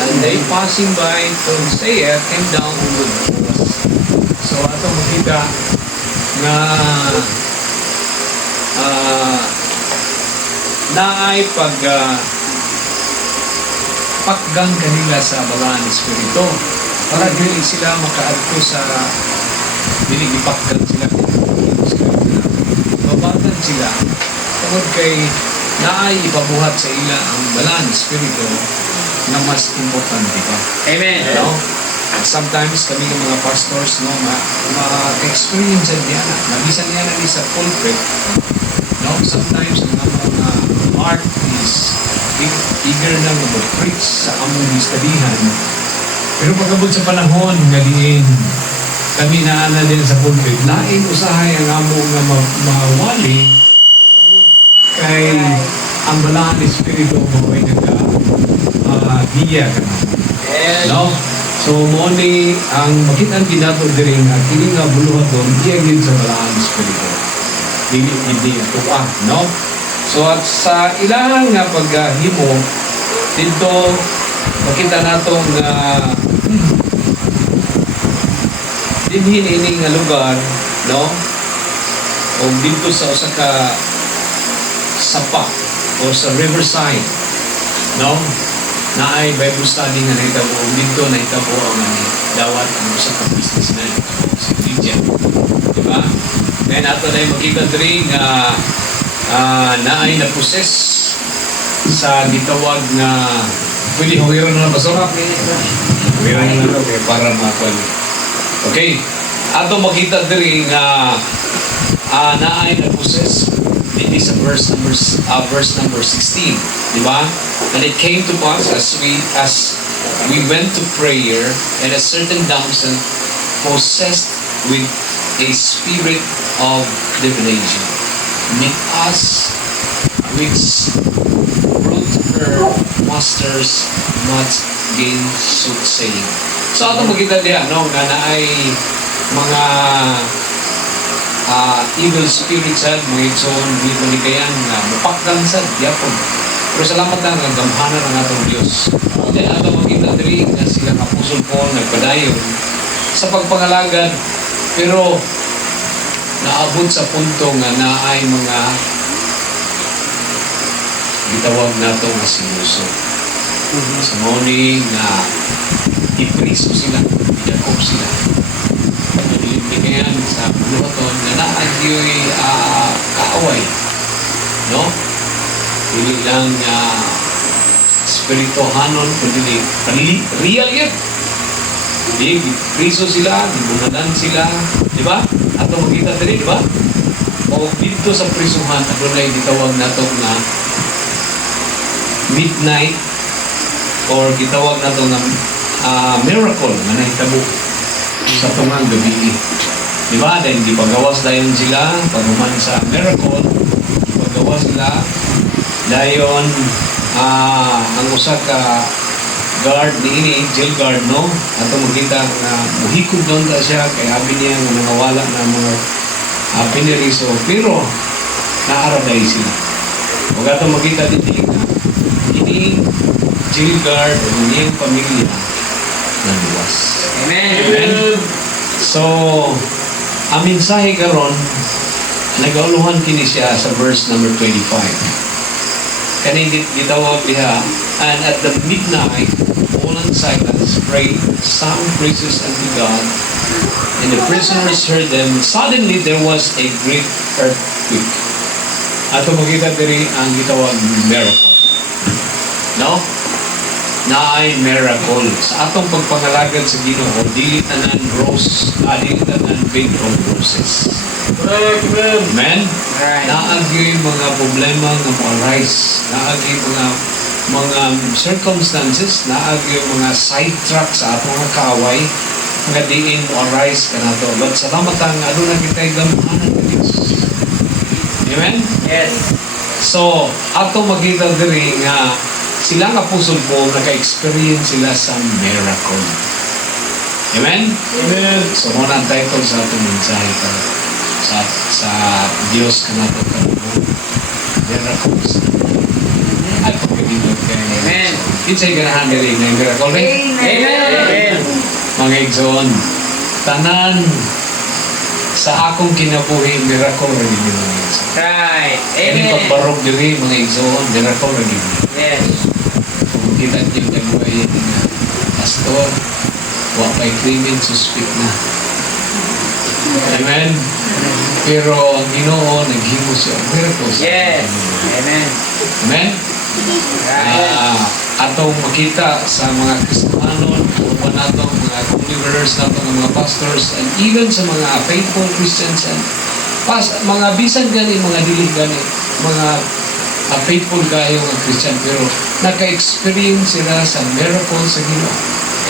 And they passing by to say it, came down with us. So ato makita na naay pakgang kanila sa balaan espiritu para dili sila makaadto sa dili ipakgang sila babatan sila tungod kay naay ipabuhat sa ila ang balaan espiritu na mas importante pa. Amen. No? Sometimes kami ng mga pastors no ma-experience niya na nabisan niya na sa pulpit. No, sometimes ang mga heart is eager na mag-preach sa among studihan. Pero pagabot sa panahon nga diin kami naana din sa pulpit, lain usahay ang among nga mawali kay ang balaan espiritu mo ay nagka-hiya ka na. No? So, mo ni ang makitang ginato diri nga kini nga buluhat doon, iya gid sa balaan espiritu. Hindi ito no? So, at sa ilang nga paghimo, dito, makita natong dinhin ini nga lugar, no? O dito sa usa ka sapa o sa riverside, no? Naay Bible study nga nahitabo o dito nahitabo ang dawat ang usa ka businessman si Lydia, di ba? Then ato na yung makita diri nga naay na poses sa gitawag nga pwede huwiran na basura. Huwiran na okay, para makuha. Okay. Ato makita diri nga naay na poses dito sa verse number 16, di ba? And it came to pass as we went to prayer, and a certain damsel possessed with a spirit of divination met us, which brought her masters much gain soothsaying. So ato makita diya no nga naay mga evil spirits sad mga igsoon di manikayan nga mapakdan sad yapon. Pero salamat lang ang gamhanan ng atong Dios. Then ato makita diri nga sila kapusol po nagpadayon sa pagpangalagad, pero naabot sa punto nga naay mga gitawag nato nga sinuso. Sa morning nga ipriso sila, idakop sila. Pagkalimpingayan sa buluhaton nga naagyo'y kaaway. No? Hindi lang spirituhanon, kundi real yun. Di priso sila, dibunadan sila, di ba? Ato makita diri, di ba? O dito sa prisuhan, ato na gitawag nato na midnight or gitawag nato na miracle na nahitabo sa tungang gabi. Di ba? Dahil di pagawas dayon sila, paghuman sa miracle, di pagawas sila, dayon ang usa ka guard ni jail guard no ato makita nga muhikog doon ta siya kay abi niya nga nangawala na mga piniriso pero naaraday sila ug ato makita dito nga ini jail guard ug niyang pamilya naluwas. Amen. So ang mensahe karon nagauluhan kini siya sa verse number 25. Kani gitawag diha, and at the midnight all in silence prayed, sang praises unto God, and the prisoners heard them. Suddenly there was a great earthquake. Ato makita diri ang gitawag miracle. No? Naay miracle sa atong pagpangalagad sa Ginoo, dili tanan dili tanan bed of roses. Amen? Naagyoy mga problema nga mo-arise. Naagyoy mga circumstances, naagyoy mga sidetrack sa atong mga kaaway nga diin mo-arise ka na to. But salamat ang aduna kita'y gamhanan ng Diyos. Amen? Yes. So, ato makita diri nga sila nga pusod po naka-experience sila sa miracle. Amen? Amen. So, muna ang title sa atong mensahe ka. Sa Diyos ka nato ka miracles. At pag-inod kay Amen. Kinsay ganahan diri nga miracle eh? Amen. Mga igsoon, tanan sa akong kinabuhi miracle ra gid mga igsoon. Right. Kani Amen. pagbarog diri mga igsoon, miracle ra gid. Yes. Kung kita niyo nagbuhay nga pastor, wa pa'y krimen suspect na. Amen. Pero ang Ginoo naghimo siya og miracles. Yes. Amen. Amen. Right. Atong makita sa mga Kristiyanon, uban natong mga believers natong mga pastors, and even sa mga faithful Christians and mga bisan gani, mga dili gani, mga faithful kayo nga Christian, pero naka-experience sila sa miracles sa Ginoo.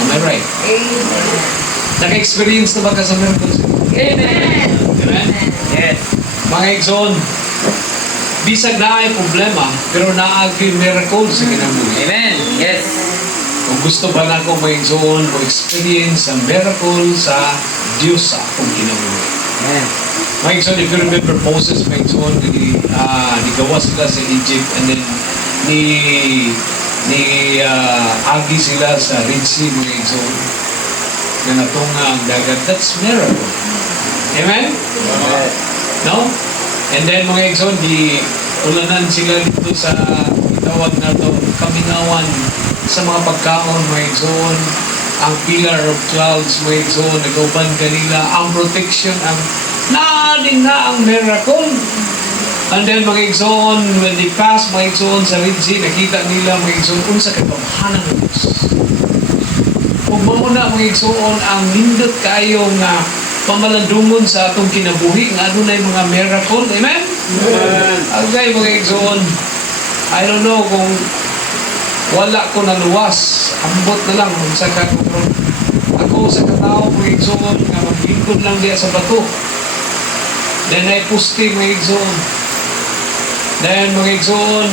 Am I right? Naka-experience na ba ka sa miracles? Amen. Amen? Yes. Mga igsoon, bisag na ay problema, pero naagi miracles sa kinabuhi. Amen. Yes. Kung gusto ba na akong mga igsoon, o experience ang miracle sa Diyos sa akong kinabuhi. Amen. Mga igsoon, if you remember Moses, mga igsoon, nigawa sila sa Egypt, and then agi sila sa Red Sea, mga igsoon, na natunga ang dagat. That's miracle. Amen? No? And then mga igsoon, di ulanan sila dito sa tawag na ito, kamingawan sa mga pagkaon, mga igsoon, ang pillar of clouds, mga igsoon, nagauban kanila, ang protection, ang naadin na ang miracle. And then mga igsoon, when they pass, mga igsoon, sa Red Sea, nakita nila, mga igsoon, unsa kay pamahanan ng Diyos. Kung mauna, mga igsoon, ang nindot kayo nga pamalandungon sa atong kinabuhi, nga adunay mga miracle. Amen? Okay, mga igsoon, I don't know kung wala ko naluwas, ambot na lang kung sa katutron. Ako sa katao, mga igsoon, nga maglingkod lang diya sa bato. Then ay pusti, mga igsoon. Then mga igsoon,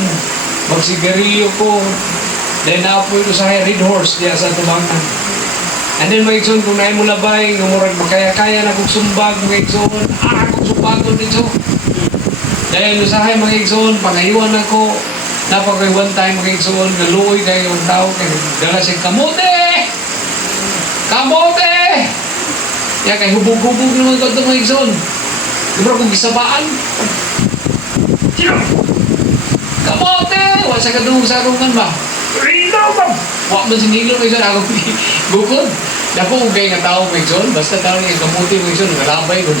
magsigarilyo ko. Then naapoy ko sa red horse diya sa tubangan. And then mga igsoon, kung naay mo labay, ngumurag makaya-kaya na kong sumbag, mga igsoon, kong sumbagon dito. Dahil usahay mga igsoon, pangayiwan ako, napagay one time mga igsoon, naluoy kayo ang tao, kaya dala siyang kamote! Kamote! Kaya kay hubog-hubog naman ko ito mga igsoon. Diba kung gisabaan? Kamote! Wala sa kadungog sa arungan ba? Rino ba? Wala man sinilo mga igsoon, ako gukod. Dako kung kayo nga tao mga igsoon, basta tao nga kamote mga igsoon, ngalabay ko.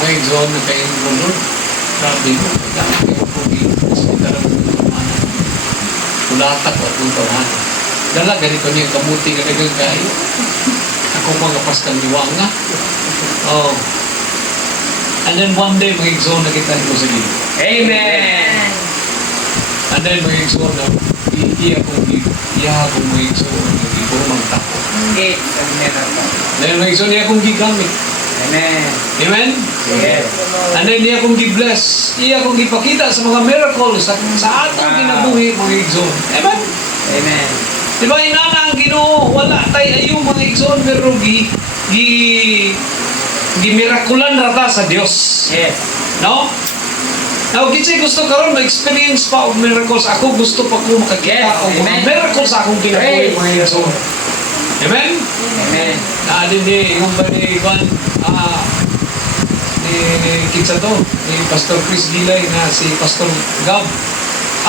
Mga igsoon na kayo ng grabe mo, dami kayo po hospital ang pagkamanan. Kulatak o itong tawahan. Dala, ganito niya kamuti ka nagang kayo. Ako mga pastal niwa nga. Oh. And then one day, mga igsoon, nakita ko sa gilid. Amen. And then, mga igsoon, iya akong mga igsoon, nagigurumang tako. It's a miracle. Then, mga igsoon, iya akong gigamit. Amen. Amen? Yes. And then, iya akong gi-bless. Iya akong gipakita sa mga miracles sa atong kinabuhi, mga igsoon. Amen? Amen. Diba, inana ang Ginoo, wala tayo ayong mga igsoon, pero mirakulan rata sa Dios. Yes. No? Now, kinsay gusto karon ma-experience pa og miracles. Ako gusto pa ko makakita Yes, og mga amen. miracles sa akong kinabuhi, Praise. mga igsoon. Amen? Amen. Yung ba ni Ivan, ni kitsa to, ni Pastor Chris Gilay na si Pastor Gab,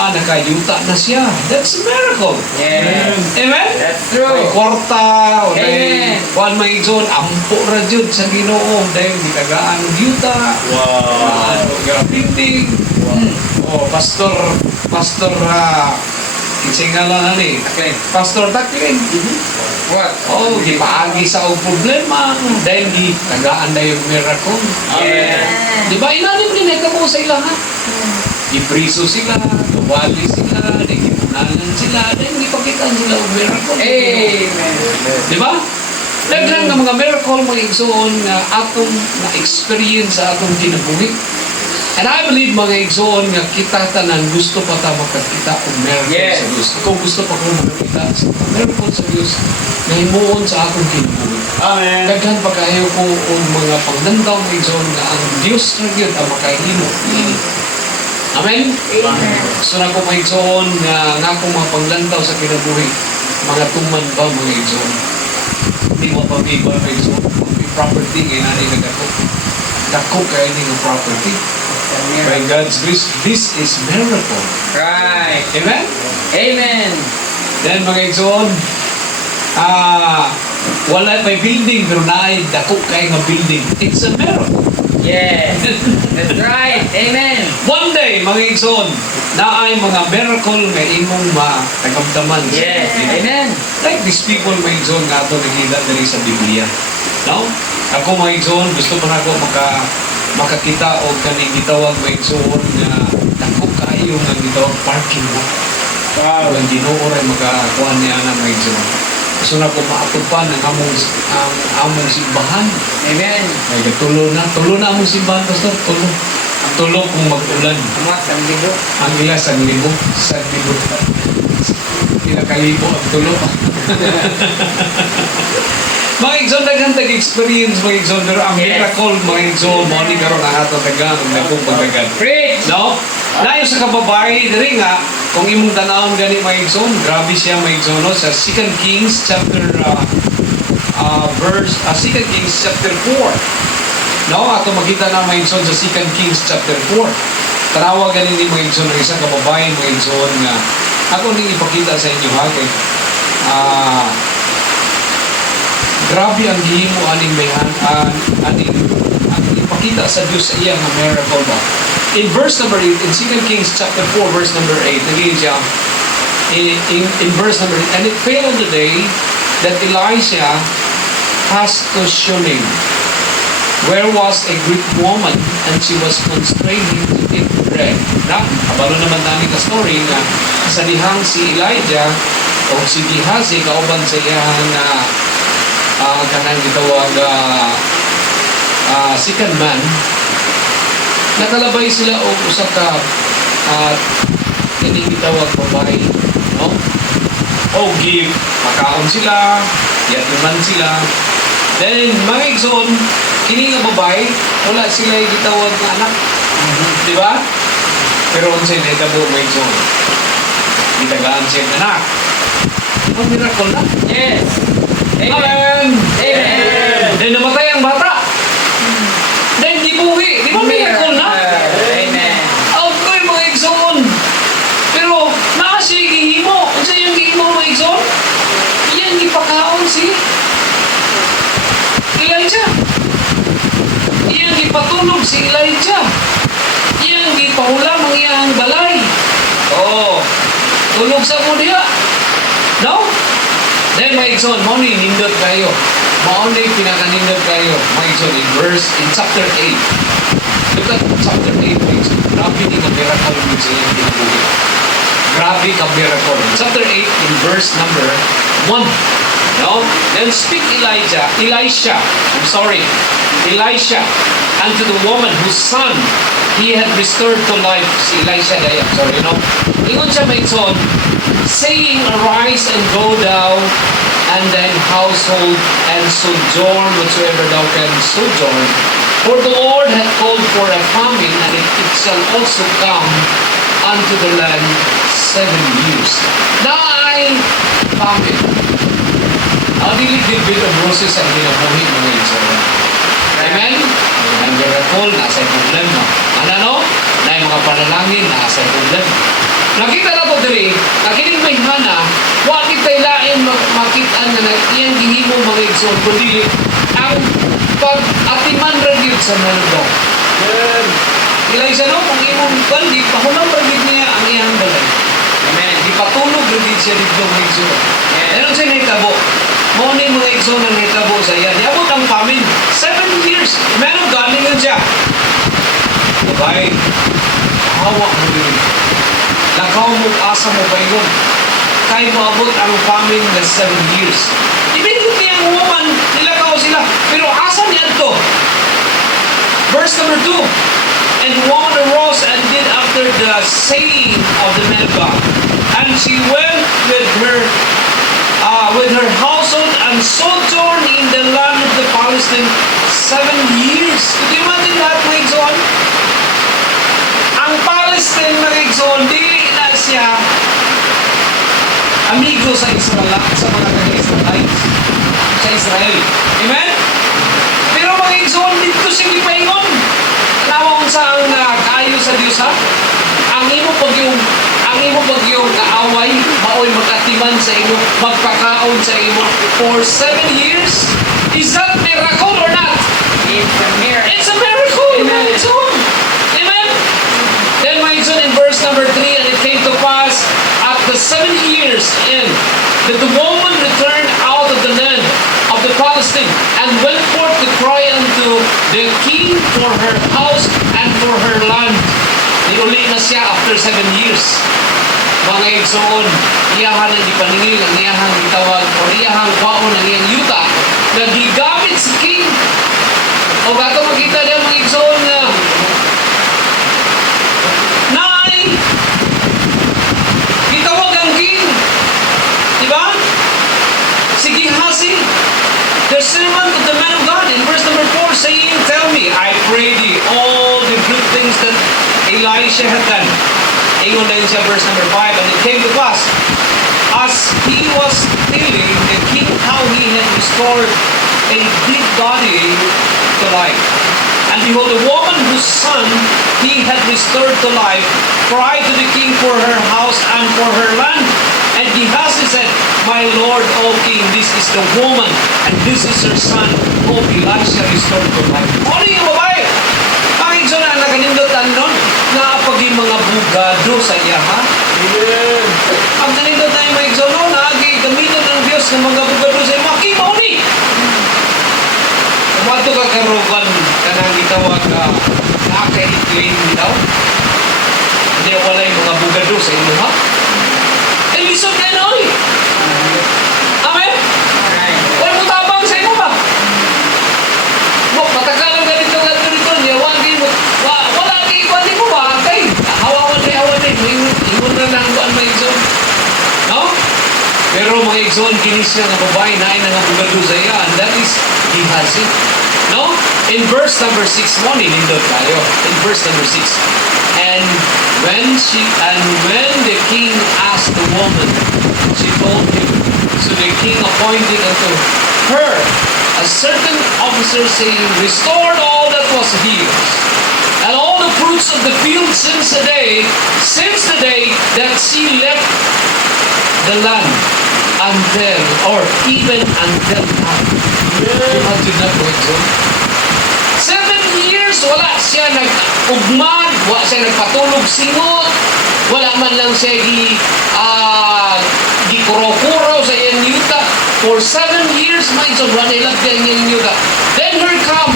nakayuta na siya. That's a miracle. Yes. Amen? That's May true. kwarta, o may Amen. kuhan may igsoon, ampo ra jud sa Ginoo dahil gitagaan og yuta. Wow. Graffiti. Pastor, kinsay nga lang ani, Okay. Pastor Taklin. What? Gipaagi sa og problema dahil gitagaan na yung miracle. Yes. Di ba, inanim din mo sa ilaha. Ipriso sila, tuwali sila, nagipunalan sila, dahil ipakitaan sila ang miracle. Amen. Di ba? Naglang nga mga miracle, mga igsoon nga atong na-experience sa atong kinabuhi. And I believe mga igsoon nga kita tanan gusto pa ta makakita og miracle Yes. sa Diyos. Kung gusto pa ko makakita sa miracle sa Diyos na himuon sa atong kinabuhi. Amen. Daghan pa kayo ko og mga pangnandaw mga igsoon nga ang Diyos ra gyud ang makahimo. Amen? Amen. Gusto na ko mga igsoon nga akong mapaglantaw sa kinabuhi. Mga tuman ba mga igsoon? Hindi mo pag-iba mga igsoon. May property ngayon na nila dako. Dako kaya nila property. By God's grace, this is miracle. Right. Amen? Amen. Then mga igsoon, wala may building pero naay dako kaya nga building. It's a miracle. Yes. That's right. Amen. One day, mga igsoon, naay mga miracle nga imong matagamdaman. sa Yes. Pilipinas. Amen. Like these people, mga igsoon, nga ito nakita dali sa Biblia. No? Ako, mga igsoon, gusto pa na ako makakita o kaning gitawag, mga igsoon, nga dako kayo nga gitawag parking lot. Wow. Ang Ginoo ray makakuha niya na, mga igsoon. Gusto na ko maatupan ang among simbahan. Amen. Ay, tulo na among simbahan, Pastor. Tulo kung mag-ulan. Ama sa libo. Ang ila sa libo. Pinakalibo ang tulo. Mga igsoon, daghang experience mga igsoon. Pero ang Yes. miracle, mga igsoon, mo ni karon ang ato tagaan, ang dakong pagdagan. Preach. No? Layo sa kababae, diri nga, kung imong tanawon gani mga igsoon, grabe siya mga igsoon, no? Sa 2 Kings chapter 2 Kings chapter 4. No, ato makita na mga igsoon sa 2 Kings chapter 4. Tanawa ganin ni mga igsoon ng isang kababae mga igsoon nga ako ning ipakita sa inyo ha kay grabe ang gihimo aning aning ipakita sa Dios sa iyang miracle ba. In verse number 8, in 2 Kings chapter 4 verse number 8, naging siya in verse number 8, and it fell on the day that Elijah passed to Shunem, where was a Greek woman, and she was constraining to eat bread. Na, kabalo naman namin ka story nga sa dihang si Elijah o si Gehazi kauban sa iyang kanang gitawag second man, nakalabay sila o usa ka kining gitawag babae, no? O give, makaon sila, yatuman sila. Then, mga igsoon, kini nga babae, wala sila yung gitawag na anak. Di ba? Pero kung sila itabo, mga igsoon, itagaan siya ng anak. Ang miracle na. Yes. Amen! Amen. Then namatay ang bata. Then di buwi. Di ba miracle na? Amen. Okay, mga igsoon. Pero, naasi gihimo. Kung sa yung gihimo, mga igsoon, yan ipakaon si Elijah. Iyang ipatulog si Elijah. Iyang ipahulam ang iyang balay. Oh, tulog sa mo diha. No? Then mga igsoon, mo ni nindot kayo. Mao ni pinakanindot kayo. Mga igsoon, in chapter 8. Look at chapter 8, mga igsoon. Grabe ni nga miracle mo sa iyang kinabuhi. Grabe ka miracle. Chapter 8 in verse number 1. No? Then speak Elisha, unto the woman whose son he had restored to life. Si Elisha, no? Ingon siya may son, saying, arise and go down, and thine household, and sojourn whatsoever thou canst sojourn. For the Lord hath called for a famine, and it shall also come unto the land 7 years. Naay famine. Ang dilig-dilig of roses ang ginabuhi mga igsoon. Amen? Ang miracle, nasa problema. Ano? Na yung mga panalangin, nasa problema. Nakita na ito diri, nakinig may hana, wakit tayo lain makitaan na iyang gihimo mga igsoon, kundi ang pag-atiman ragid sa mundo. Elijah, no? Kung imong bandi, pahulang ragid niya ang iyang balay. Amen. Ipatulog ragid siya dito mga igsoon. Meron siya naitabo. Muna yung mga igsoon ang naitabo sa iyan. Iabot ang famine. 7 years. Meron galing yun siya. Babae, hawak mo yun. Lakaw mo, asa mo ba yun? Kaya maabot ang famine na 7 years. Immediately ang woman, nilakaw sila. Pero asa niya ito? Verse number 2. And the woman arose and did after the saying of the man of God. And she went with her household and sojourned in the land of the Palestine 7 years. Could you imagine that, mga igsoon? Ang Palestine igsoon, dili na siya amigo sa Israel, sa mga taga-Israelites, sa Israel. Amen? Pero mga igsoon, dito siya gipaingon. Tawag sa ang kaayo sa Diyos, ha? Ang imo pagyong kaaway, maoy magkatiman sa imo, magpakaon sa imo for 7 years. Is that miracle or not? It's a miracle. It's a miracle, Amen. my son. Amen. Then my son in verse number 3, and it came to pass at the 7 years end that the woman returned out of the land of the Palestine and went forth to cry unto the king for her house and for her land. Niuli na siya after 7 years. Mga igsoon, iyahan ang ipaningil, ang iyahang itawag, o iyahang kwaon, ang iyang yuta, na gigamit si king. O gato makita niya mga igsoon na Nay! Itawag ang king. Diba? Si Gehazi, the servant of the man of God, in verse number 4, saying, Tell me, I pray thee, all the good things that Elisha had done. Ingon na yun siya, verse number 5, and it came to pass, as he was telling the king how he had restored a dead body to life. And behold, a woman whose son he had restored to life cried to the king for her house and for her land. And Gehazi said, My lord, O king, this is the woman, and this is her son, whom Elisha restored to life. Ano yung babae? Ang igso na nakanindot nun, na pag yung mga bugado sa iya, ha? Amen. Ang kanindot na yung mga igso, no, nagi gamitan ng Diyos ng mga bugado sa iya, makimaw ni! Kumato ka karuban ka nang itawag ka naka-i-claim daw. Hindi wala yung mga bugado sa inyo, ha? Eh, lisod na yun, oy! Amen? Wala mo tabang sa inyo ba? Matagalang ganito niya, wala kay ikwan din mo ba? Kay, hawawan din. Ingon na lang doon mga igsoon. No? Pero mga igsoon, kinis niya nga babae na ay nangabugado sa iya, and that is Gehazi. No? In verse number 6, mo nilindot tayo. In verse number 6. And when the king asked the woman, she told him. So the king appointed unto her a certain officer, saying, Restored all that was his, and all the fruits of the field since the day that she left the land until, or even until now. Imagine na po ito. 7 years, wala siya nag-ugmad, wala siya nagpatulog singot, wala man lang siya gikuro-kuro sa iyang yuta. For 7 years, mga igsoon, wala nilagyan niya yung yuta. Then her come,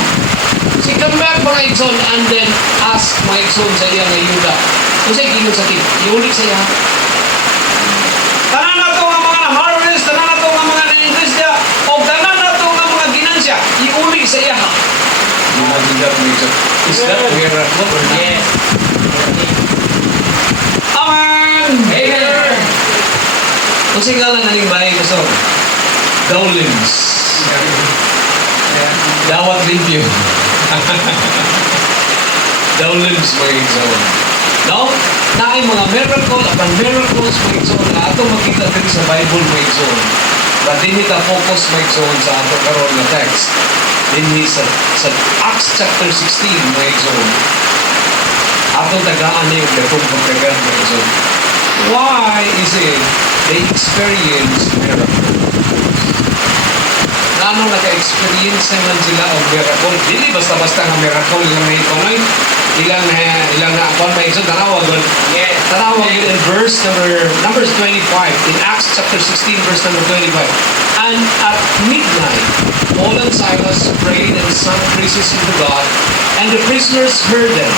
she come back mga igsoon, and then ask mga igsoon sa iyang yuta. Kung sa'yo gingon sa kin, iulit sa iya. Tanan na ito nga mga harvest, tanan na ito nga mga na-increase niya, o tanan na ito nga mga ginansya, iuli sa iya. Imagine that, mga igsoon. Is that miracle or not? Yes. Amen! Amen. Kung sa'yo nga lang naning bahay ko sa Dowlins. Dawat limpyo. Dowlins, mga igsoon. No? Na ay mga miracle, upon miracles, mga igsoon, na ito makita din sa Bible, mga igsoon. But din ita focus, mga igsoon, sa ato karon na text. Din sa Acts chapter 16, mga igsoon. Atong tagaan niyo katong pagkagan, mga igsoon. Why is it they experience miracle? Ano naka-experience naman sila of miracle? Dili basta-basta nga miracle lang na ikonay. Ilang na ako may iso tanawag. Yes. Tanawag yun in verse numbers 25. In Acts chapter 16 verse number 25. And at midnight, Paul and Silas prayed and sang praises unto God, and the prisoners heard them.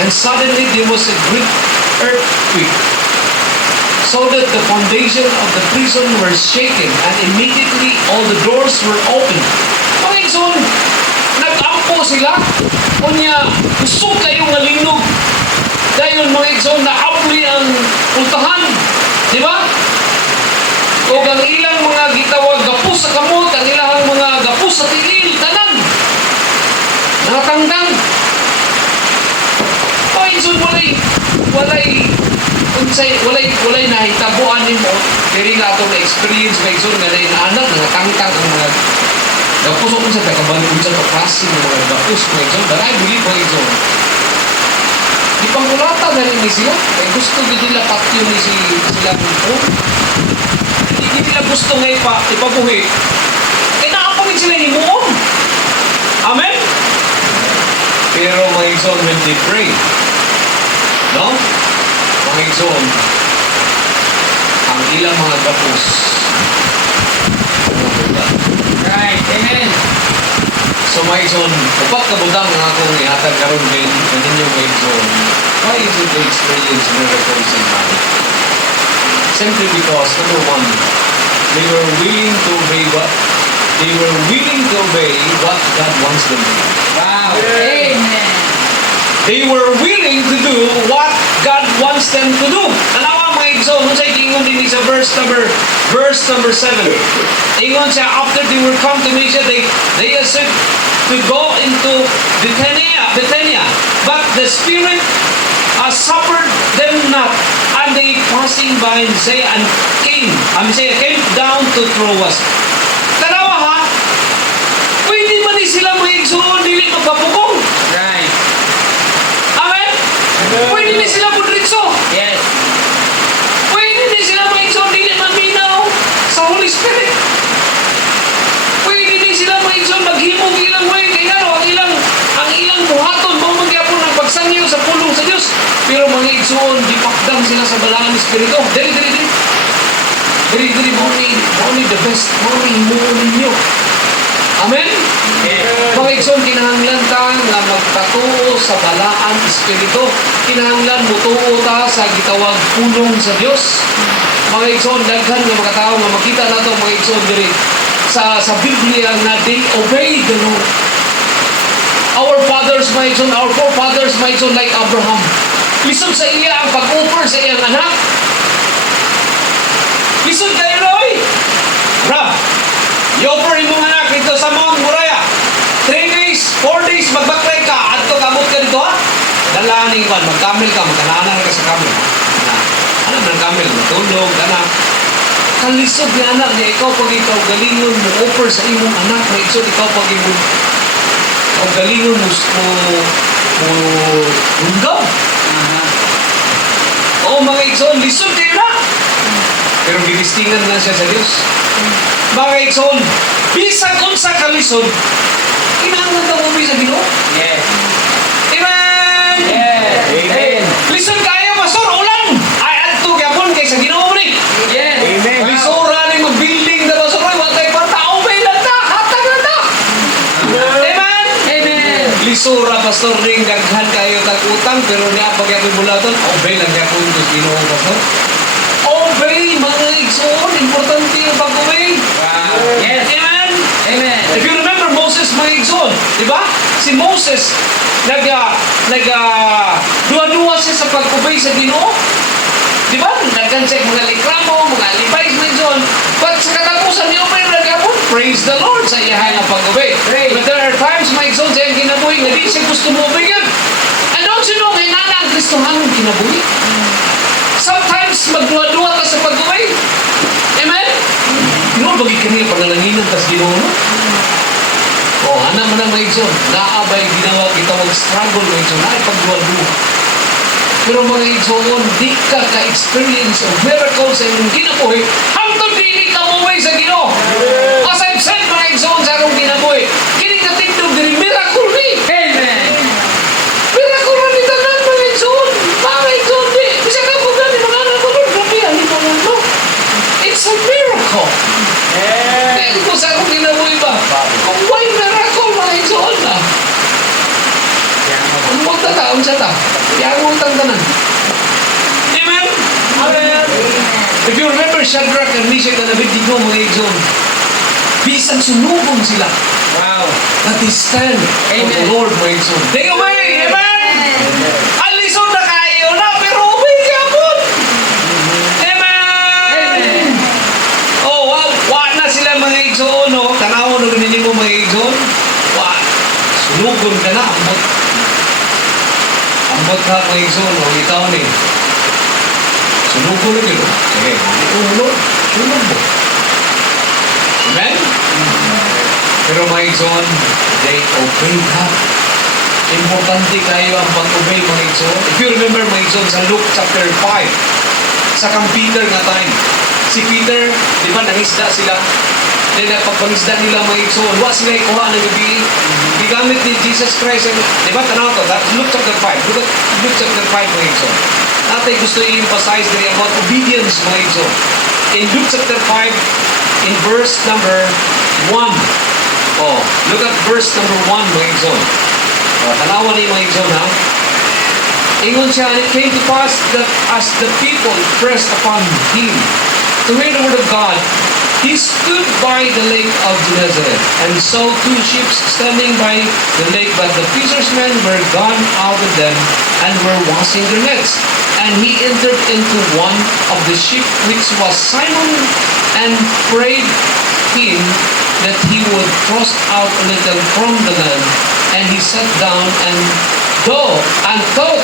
And suddenly there was a great earthquake, so that the foundation of the prison were shaken, and immediately all the doors were opened. Mga igsoon, nag-ampo sila. Kunya, usok kayo nga linog. Dahil mga igsoon, naapli ang ultahan. Di ba? O ang ilang mga gitawag gapos sa kamot, ang ilang mga gapos sa tigil, tanan. Nakatanggang. Mga igsoon, walay walay nahitabuan nimo diri nga atong na-experience ba igsoon nga anak nga tangtang ang mga gapos ko sa takabalik unsa ka klase ng mga gapos ba igsoon daray dili ba igsoon di pangulata na rin ni sila kay gusto gid nila patyo ni sila ko hindi nila gusto nga ipabuhi kaya naapangin sila ni Muon. Amen? Pero mga igsoon when they pray, no? Mga igsoon, ang ilang mga gapos, Right. Amen. so mga igsoon, upat kabutang nga akong ihatag karon din sa ninyo mga igsoon, why is it they experience miracles in life? Simply because, number one, they were willing to obey what? They were willing to obey what God wants them to do. Wow. Amen. They were willing to do what God wants them to do. Tanawa mga igsoon, kung sa'y ingon din sa verse number 7. Ingon siya, after they were come to Mysia, they said to go into Bithynia. But the Spirit suffered them not. And they passing by and came down to Troas. Tanawa ha, pwede man ni sila mga igsoon, dili magpapukong. Right. Amen? Pwede ni sila budritso. Yes. Pwede ni sila mga igsoon, dili maminaw sa Holy Spirit. Pwede ni sila mga igsoon, maghimog ilang way. Kaya ang ilang buhaton, mamangyapon ng pagsangyo sa pulong sa Diyos. Pero mga igsoon, dipakdang sila sa balaan ng Espiritu. Dili. Only the best. Only mo ninyo. Amen? Mga igsoon, kinahanglan ta nga magtatuo sa balaan Espiritu. Kinahanglan mutuo ta sa gitawag pulong sa Dios. Mga igsoon, daghan nga mga tao nga makita nato mga igsoon diri sa Biblia na they obey the Lord. Our fathers, mga igsoon, our forefathers, mga igsoon, like Abraham. Lisod sa iya ang pag-offer sa iyang anak. Lisod kayo, Roy! Rab, i-offer imong anak dito sa Mount Moriah. 3 days, 4 days, magbaklay ka. Adto kamot ka dito, ha? Dalaning ka, magkamil ka, magkananan ka sa kamil. Ano man kamil, matulog, anak. Kalisod ni anak niya, ikaw pag ikaw galingon mo offer sa imong anak, may isod ikaw pag imong galingon mo hundaw. Oo, mga igsoon, lisod kayo na. Pero ginistingan na siya sa Diyos. Mga igsoon, bisag unsa ka lisod, kinahanglan daw mo sa Ginoo. Yes. Amen! Yes. Amen. Lisod kayo, pastor, ulan! Ay, adto gyapon kay sa Ginoo ni. Yes. Amen. Lisura ni mag-building na pastor, ay watay kwarta, obey lang ta, hatag lang ta. Amen! Amen. Lisura, pastor, ring daghan kayo tag-utang, pero niya pag yapoy bulaton, obey lang gyapon sa Ginoo, pastor. Obey, mga igsoon, importante yung pag-obey. Wow. Yes. Amen? Amen. If you remember Moses, mga igsoon, di ba? Si Moses, duwa-duwa siya sa pag-obey sa Ginoo. Di ba? Nagkansek mga likramo, mga alibay, mga igsoon. But sa katapusan niyo, may nagapon, praise the Lord sa iyahan ang pag-obey. But there are times, mga igsoon, sa iyang kinabuhi, nga di siya gusto mo obey yun. And don't you know, hinana ang Kristohanong kinabuhi. Sometimes, magduwa-duwa ka sa pag-obey. Amen? Ginoo, bagi kanina pangalanginan tas Ginoo, no? O, anak mo na mga igsoon, naabay ginawa, gitawag struggle mga igsoon, naay pagduwa-duwa. Pero mga igsoon, di ka ka-experience of miracles sa iyong kinabuhi, hangtod di ka umuwi sa Ginoo. As I've said, mga igsoon, sa akong kinabuhi, kini katindog diri miracle ni. Amen. Miracle man ni tanan, mga igsoon. Mga igsoon, di. Bisa ka po gani, mga anak ko, Lord, grabe, halin mo lang, no? It's a miracle. Kaya ko sa akong kinabuhi ba? Kung why miracle, mga igsoon na? Ano mo tataon sa ta? Kaya mo tanan. Amen? Amen. If you remember Shadrach and Meshach and Abednego, mga igsoon, bisang sunubong sila. Wow. But they stand for the Amen. Lord, mga igsoon. They obey. Amen? Alisod na kayo na, pero obey ka po. Amen? Oh, wa na sila mga igsoon, no? Tanaw na ganun mo mga igsoon. Wa. Sunugon ka na. Ambot ka mga igsoon, no? Ikaw ni. Sunog ko lang yun. Sige, Lord, sunog mo. Amen? Pero mga igsoon, they obeyed God. Importante kayo ang pag-obey mga igsoon. If you remember mga igsoon sa Luke chapter 5, sa kang Peter nga time. Si Peter, di ba nangisda sila? Then pagpangisda nila mga igsoon, wa sila ikuha ng gabi. Gigamit ni Jesus Christ. Di ba tanaw to? That's Luke chapter 5. Look at Luke chapter 5 mga igsoon. Natin gusto i-emphasize na about obedience mga igsoon. In Luke chapter 5, in verse number 1. Oh, look at verse number 1 mga igsoon. Tanawan ni mga igsoon ha. Ingon siya, and it came to pass that as the people pressed upon him to hear the word of God, he stood by the lake of Gennesaret and saw two ships standing by the lake, but the fishermen were gone out of them and were washing their nets. And he entered into one of the ship, which was Simon, and prayed him that he would thrust out a little from the land. And he sat down and taught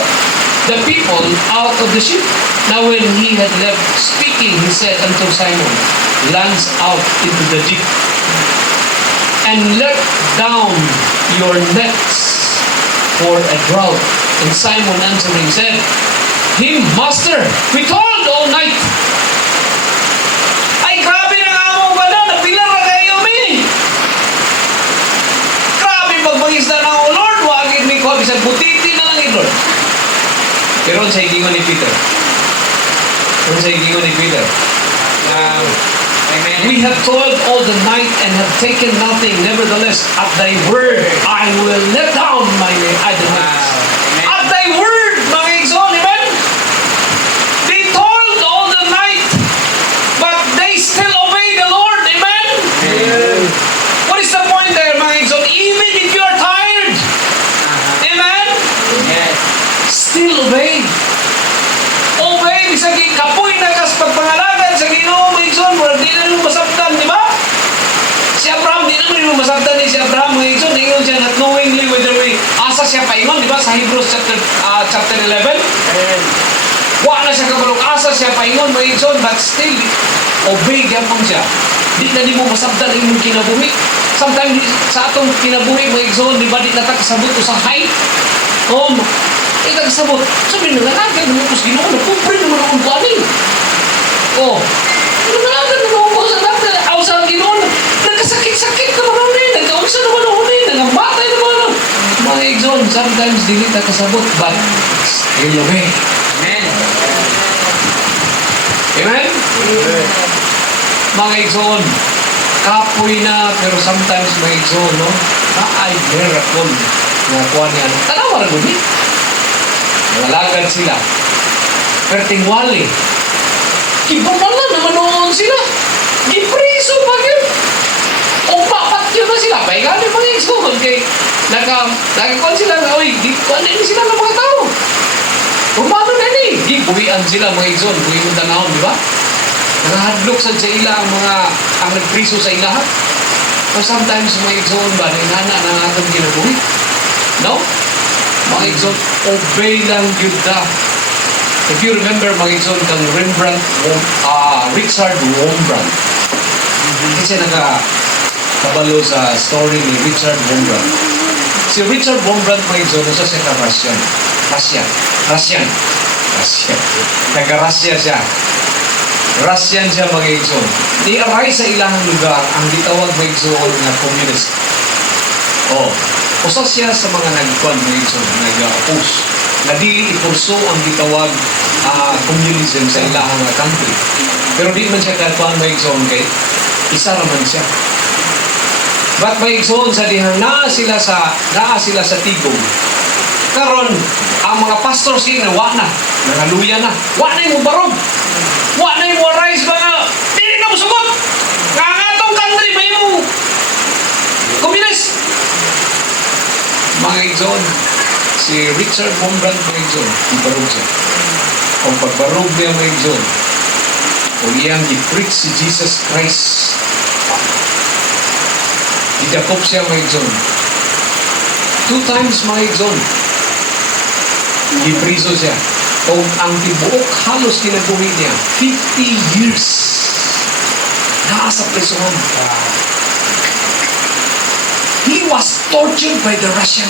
the people out of the ship. Now when he had left speaking, he said unto Simon, Lance out into the deep, and let down your nets for a draught. And Simon answering said, Him, Master, we toiled all night. Ay, grabe na nga mo ba na? Napilar na kayo, mi. Grabe pagpangisda na ako, Lord. Wagin mi ko, bisag butiti na lang, Lord. Pero sa higingon ni Peter. We have toiled all the night and have taken nothing. Nevertheless, at thy word, I will let down my nets. At thy word, mga igsoon, amen? They toiled all the night, but they still obey the Lord, amen? What is the point there, mga igsoon? Even if you are tired, amen? Still obey. Obey, bisag kapoy na kas pagpangalagan sa Ginoo mga igsoon, murag di na nimo masabtan, di ba? Si Abraham, di naman nimo masabtan ni si Abraham mga igsoon, ingon siya not knowingly whether we asa siya paingon, di ba? Sa Hebrews chapter 11. Wa na siya kabalog asa siya paingon mga igsoon, but still obey gyapon siya. Di na nimo masabtan imong kinabuhi. Sometimes sa atong kinabuhi mga igsoon, di ba di natak sabot usahay? Kasabot. Sabi nila, nagagad naman ko sa Ginoo, nagkumpre naman akong buwanin. Nagagad naman ako sa dati. Ako sa Ginoo, nagkasakit-sakit naman ako rin. Nagkaunsa naman ako rin. Nagamatay naman ako. Mga igsoon, sometimes dili ta kasabot, but still obey. Amen? Amen? Mga igsoon, kapoy na, pero sometimes mga igsoon, no? Kaay miracle na kuha niya. Tanawa rin mo, nalagad sila. Pero tingwali. Kibunalan naman noon sila. Gipriso pa yun. O papat yun na sila. Paigani mga igsoon. Kay nagkakuan sila na, uy, gikuan na sila ng mga tao. Rumano na ni. Gibuhian sila mga igsoon. Buhian tanahon, di ba? Nangahadlok sa ila ang nagpriso sa ilaha. So sometimes mga igsoon ba, nainana na atong ginabuhi? No? Mga igsoon, obey lang yun na. If you remember, mga igsoon, kang Richard Wurmbrand. Kasi kabalo sa story ni Richard Wurmbrand. Si Richard Wurmbrand, mga igsoon, nasa siya Russian. Taga-Russia siya. Russian siya, mga igsoon. Ni-aray sa ilang lugar ang gitawag mga igsoon na communist. Usa siya sa mga nagkuan mga igsoon, nag-oppose. Na di ipurso ang gitawag communism sa ilahang country. Pero di man siya katuan mga igsoon kay isa raman siya. But mga igsoon sa dihang naa sila sa tigong. Karon ang mga pastor sila nangaluya na. Wa na yung barog. Wa na yung arise mga dili na mo sugot. Kangatong country may mo communist. Mga igsoon, si Richard Wurmbrand mga igsoon, ibarog siya. Kung pagbarog niya mga igsoon, kung iyang i-preach si Jesus Christ, idakop siya mga igsoon. 2 times mga igsoon, ipriso siya. o ang tibuok halos kinabuhi niya, 50 years. Nasa prisuhan. He was tortured by the Russian.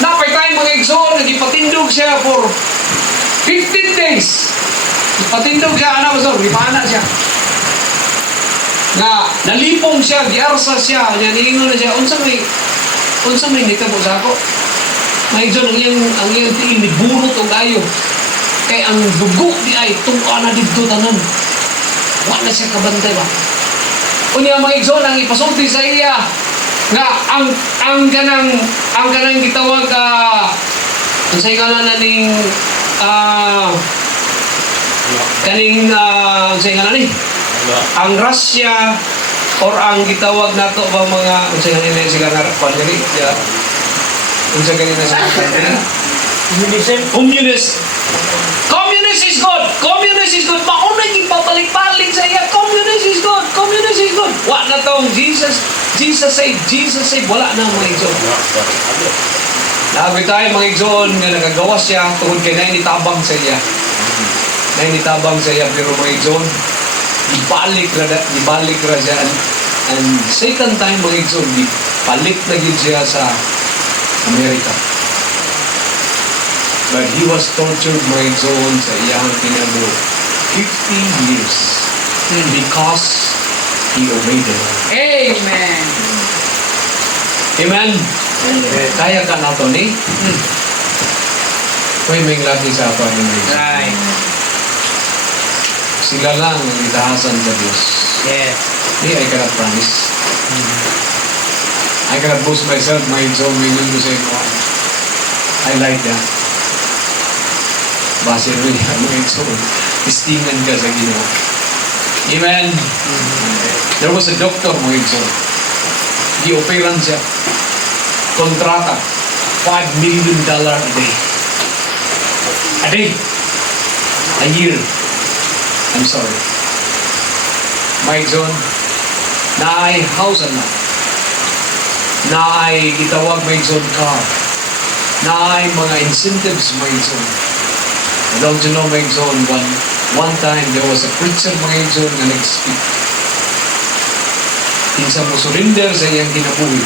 Napay tayo mga igsoon, nagipatindog siya for 15 days. Ipatindog siya, ano ba, ipana siya. Nga, nalipong siya, giarsa siya, niingon na siya, unsa may nitabo sa ako. Mga igsoon, ang iyang tiin, niburot o gayo. Kay ang dugo di ay, tuwa na dito tanan. Wala na siya kabantay ba? Unya mga igsoon, ang ipasulti sa iya, nga ang kanang gitawag unsay kana ning unsay kana ni ang Russia or ang gitawag nato ba mga unsay kana ni sila nga kwan diri unsay kana sa Communist is good. Communist is good. Mauna ipabalik-balik sa iya. Communist is good. Communist is good. Wa na tong Jesus save. Jesus save. Wala na mga igsoon. Nabi tayo mga igsoon nga nagagawas siya tungkol kay nainitabang sa iya. Nainitabang sa iya pero mga igsoon ibalik ra siya and second time mga igsoon ibalik na gid siya sa Amerika. But he was tortured by John sa iyang pinabo 50 years because he obeyed the Lord. Amen. Amen? Kaya ka na ito ni? May lagi sa apa ni John. Right. Sila lang ang itahasan sa Diyos. Yes. Di, I cannot promise. I cannot boast myself, my John, may nung say mo. I like that. Base rin yan mga igsoon. Istingan ka sa Ginoo. Amen? There was a doctor mga igsoon. Gi-operan siya. Kontrata. $5 million a day. A day. A year. I'm sorry. Mga igsoon, na ay house na. Na ay itawag mga igsoon car. Na ay mga incentives mga igsoon. Don't you know, my zone, one time there was a preacher, my zone, na nag-speak. Kinsa mo surrender sa iyang kinabuhi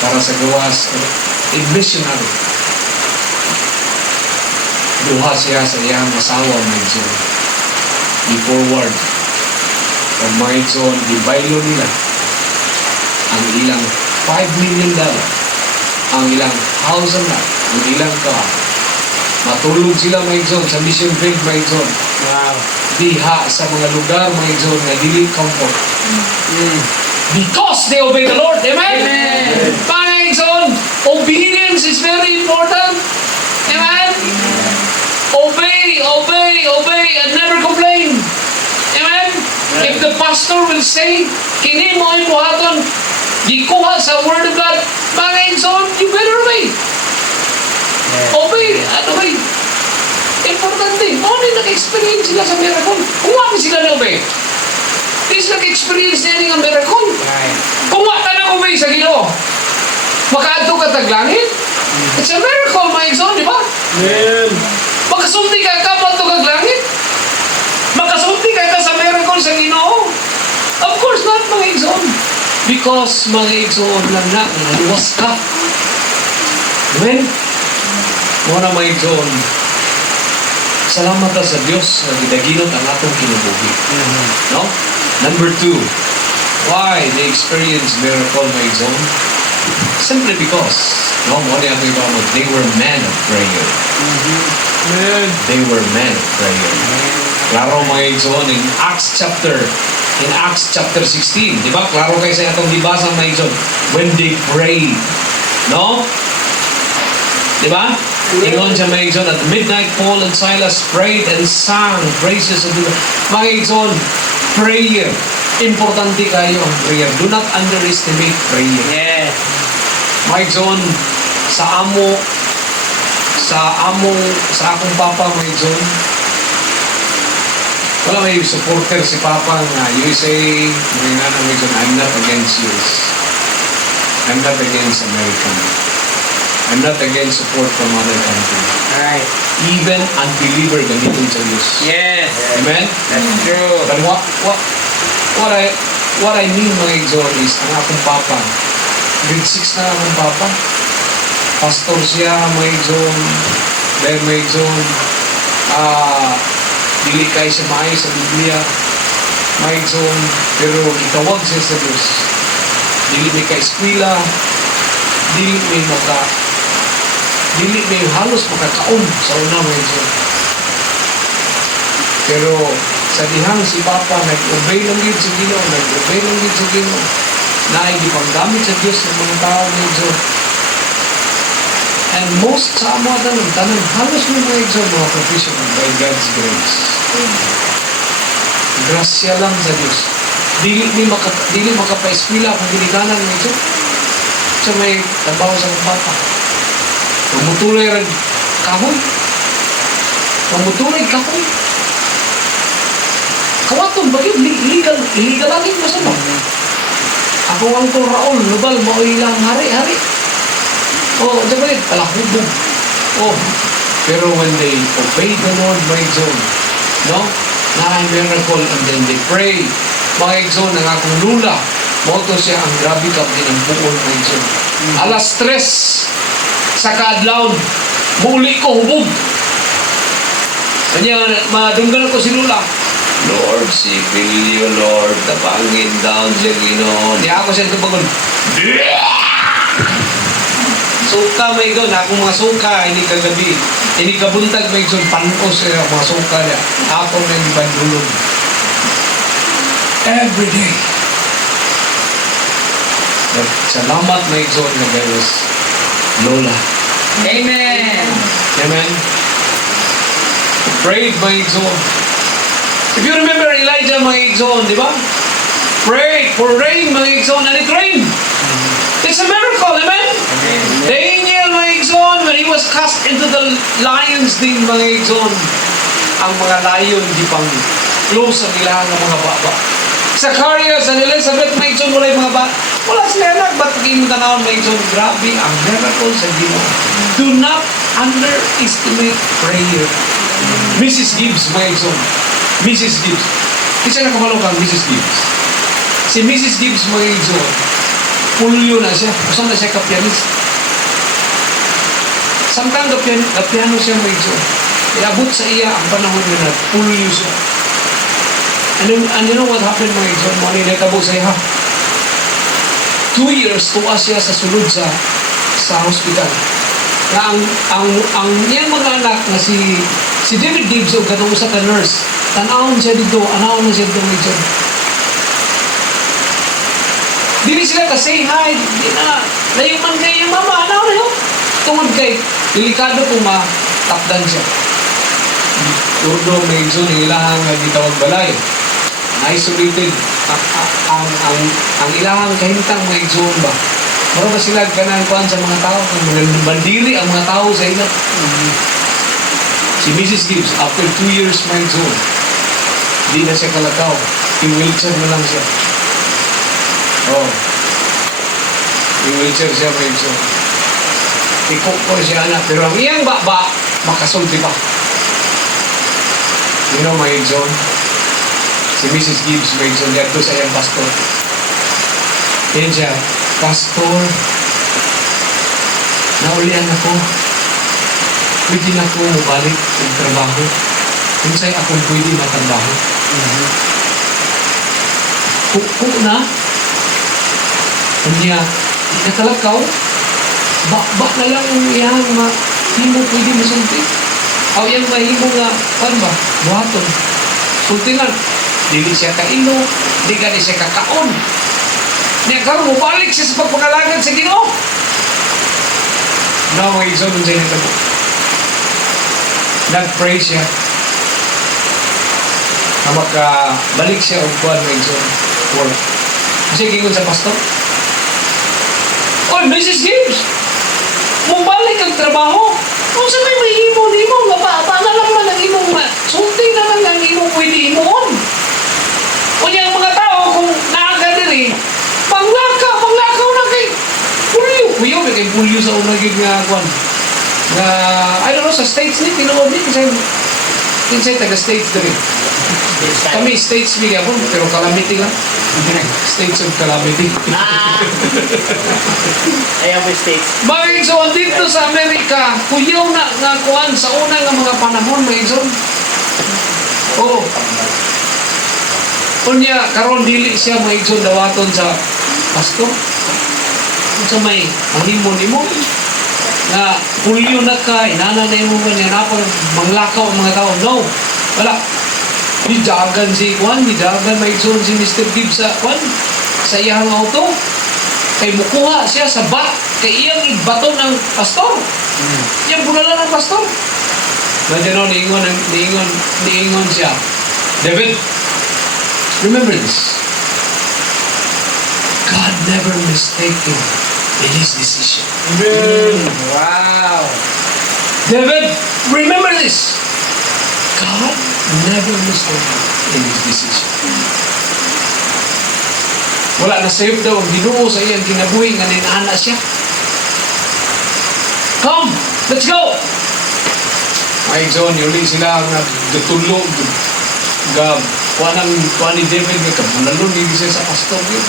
para sa gawas in missionary. Duha siya sa iyang asawa, my zone. I-forward. O my zone, ibaylo nila ang ilang $5 million, ang ilang house na, ang ilang car. Matulog sila mga igsoon sa mission field mga igsoon. Wow. Diha sa mga lugar mga igsoon na dili comfort. Because they obey the Lord. Amen? Amen. Mga igsoon, obedience is very important. Amen? Obey, and never complain. Amen? If the pastor will say, kini mo ay buhaton, gikuha sa word of God, mga igsoon, you better obey. Obey, ano ba? Importante. Ano yung nag-experience sila sa miracle? Kung wala sila na-obey, hindi sila nag-experience na yung miracle. Kung wala ka na-obey sa Ginoo, makaadto ka taglangit. It's a miracle, mga igsoon, di ba? Makasulti ka maadto ka taglangit. Makasulti ka sa miracle sa Ginoo. Of course not, mga igsoon. Because, mga igsoon lang na, naluwas ka. Amen? Muna mga igsoon, salamat ta sa Diyos na gidaginot ang atong kinabuhi. No? Number 2, why they experience miracle mga igsoon? Simply because, no, muna yung iba mo, they were men of prayer. They were men of prayer. Klaro mga igsoon, in Acts chapter 16, di ba? Klaro kayo sa atong dibasa mga igsoon, when they prayed, no? Di ba? Ingon siya mga igsoon, at midnight Paul and Silas prayed and sang praises of the Lord. Mga igsoon, prayer. Importante kayo ang prayer. Do not underestimate prayer. Yes. Mga igsoon, sa akong papa mga igsoon, wala may supporter si papa nga USA, mga nga mga igsoon, I'm not against US. I'm not against American. I'm not against support from other countries. Right. Even unbeliever gamitin sa Diyos. Yes. Amen? That's true. But what I mean mga igsoon is, ang akong papa, grade 6 na akong papa. Pastor siya mga igsoon. Dahil mga igsoon, dili kayo siya maayo sa Biblia. Mga igsoon, pero itawag siya sa Diyos. Dili may ka-eskwela, dili may halos makakaon sa una mga igsoon. Pero sa dihang si Papa nag-obey lang yun sa Ginoo, na ay gipanggamit sa Diyos ng mga tao mga igsoon. And most sa amo tanan halos may mga igsoon mga professional by God's grace. Grasya lang sa Diyos. Dili makapa-eskwela kung ginikanan mga igsoon. Sa may trabaho sa mga Papa. Mamutuloy rin kahoy. Kawaton, bakit illegal lagi mo sa mga? Ako ang Raul, nubal, mauilang hari-hari. Diba yun, palakubog. Pero when they obey the Lord, my zone, no? Na miracle, and then they pray. Mga zone, ang akong lula, moto siya ang grabe ka pinampuon, my zone. Alas 3 sa kaadlaw, muli ko hubog. Kanya, madunggan ko si lula. Lord, sipil you, Lord, tapangin down siya, Ginoo. Di ako siya tubagon. Suka may ikaw, na akong mga suka, hindi kagabi. Hindi kabuntag may ikaw, panos siya, mga suka niya. Ako may bandulog. Every day. But salamat may ikaw na Diyos. Lola. Amen. Amen. Prayed my exalt. If you remember Elijah my exalt, di ba? Prayed for rain my exalt, and it rained. It's a miracle, amen? Daniel my exalt, when he was cast into the lion's den my exalt, ang mga lion di pang close ang ilang mga baba. Zacharias and Elizabeth my exalt, wala yung mga baba. Wala sila anak, ba't paging tanawin my exalt? Grabe ang miracle sa Ginoo. Do not underestimate prayer. Mrs. Gibbs, my exalt. Mrs. Gibbs. Isa na kamalo kang Mrs. Gibbs. Si Mrs. Gibbs, my exalt. Pulyo na siya. Usan na siya ka-pianist. Samtang ka-piano siya, my exalt. Iabot sa iya ang panahon na pulyo siya. And you know what happened, my exalt? Mga ninatabo sa iya. 2 years tuwa siya sa sulod sa hospital. Na ang iyang mga anak na si David Gibbs o katong usa ka nurse, tanawon siya dito, anawon na siya dito medyo. Dili sila ka say hi, di na layuman kay yung mama, anawon na yun. Tungod kay, delikado kung matapdan siya. Turdo medyo nilahang gitawag balay. Isolated. Ang ilahang kahintang medyo ba? Mara ba sila kanang kuan sa mga tao? Bandiri ang mga tao sa ina. Si Mrs. Gibbs, after 2 years my zone, di na siya kalakaw. I-wheelchair na lang siya. I-wheelchair siya my zone. Iko siya anak. Pero ang iyang baba, makasulti pa. You know my zone? Si Mrs. Gibbs my zone, dito sa iyang pastor. Yan siya, Pastor, naulian ako. Pwede na ako mabalik ng trabaho. Kung sa'yo akong pwede matrabaho. Kuko na. Kanya, nakalakaw. Ba na lang yan hindi mo pwede masulti. Aw yan mahimo nga, ano ba? Buhaton. Sultingan. Dili siya kaino. Di ka siya kakaon. Niya karon mo balik siya sa pagpangalagad sa Ginoo. No, may exam nun siya nito. Nag-pray siya. Na makabalik siya o kuhan may exam work. Kasi gingon sa pastor. Oy, Mrs. Gibbs! Mubalik ang trabaho. Kung sa may mahimo nimo nga pa na lang man ang imong sulti naman ang imong pwede imoon. O yung mga tao kung naaka diri, panglakaw na kay pulyo. Kuya, may kay pulyo sa unay gid nga kwan. Nga I don't know sa states ni tinuod ni kinsay taga states diri. Kami states mi gyapon pero calamity lang. States of calamity. Ayaw mo states. Mga igsoon dito sa Amerika, kuyaw na nga kuan sa una nga mga panahon mga igsoon. Oh. Unya karon dili siya mga igsoon dawaton sa pastor. Sa may mahimo-nimo na pulyo na ka, inana na mo kanya napang manglakaw ang mga tao. No, wala. Nidagan si Juan, nidagan may igsoon si Mr. Gibbs sa Juan, sa iyang auto. Kay mukuha siya sa bat, kay iyang igbaton ng pastor. Iyang bulala ng pastor. Nandiyan o, niingon siya. David, remember this. God never mistaken in His decision. Wow. David, remember this. God never mistaken in His decision. Wala na save daw ang Ginoo sa iyang kinabuhi nga ninana siya. Come, let's go! Ay, John, uli sila nga gatulog. Kuha ni David nga kamunalon hindi siya sa pastor yun.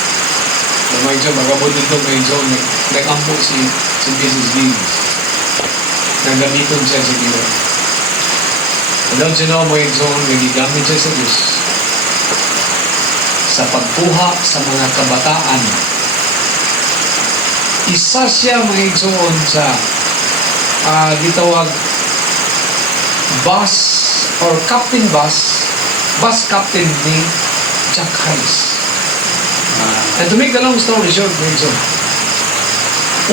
May John, magabot dito may John, nagkampo si Mrs. Gibbs. Nagamiton siya sa Ginoo. Alam siya na may John, nagigamit siya sa Diyos sa pagkuha sa mga kabataan. Isa siya mga igsoon sa gitawag bus or captain bus captain ni Jack Harris. And to make the long story short, mga igsoon,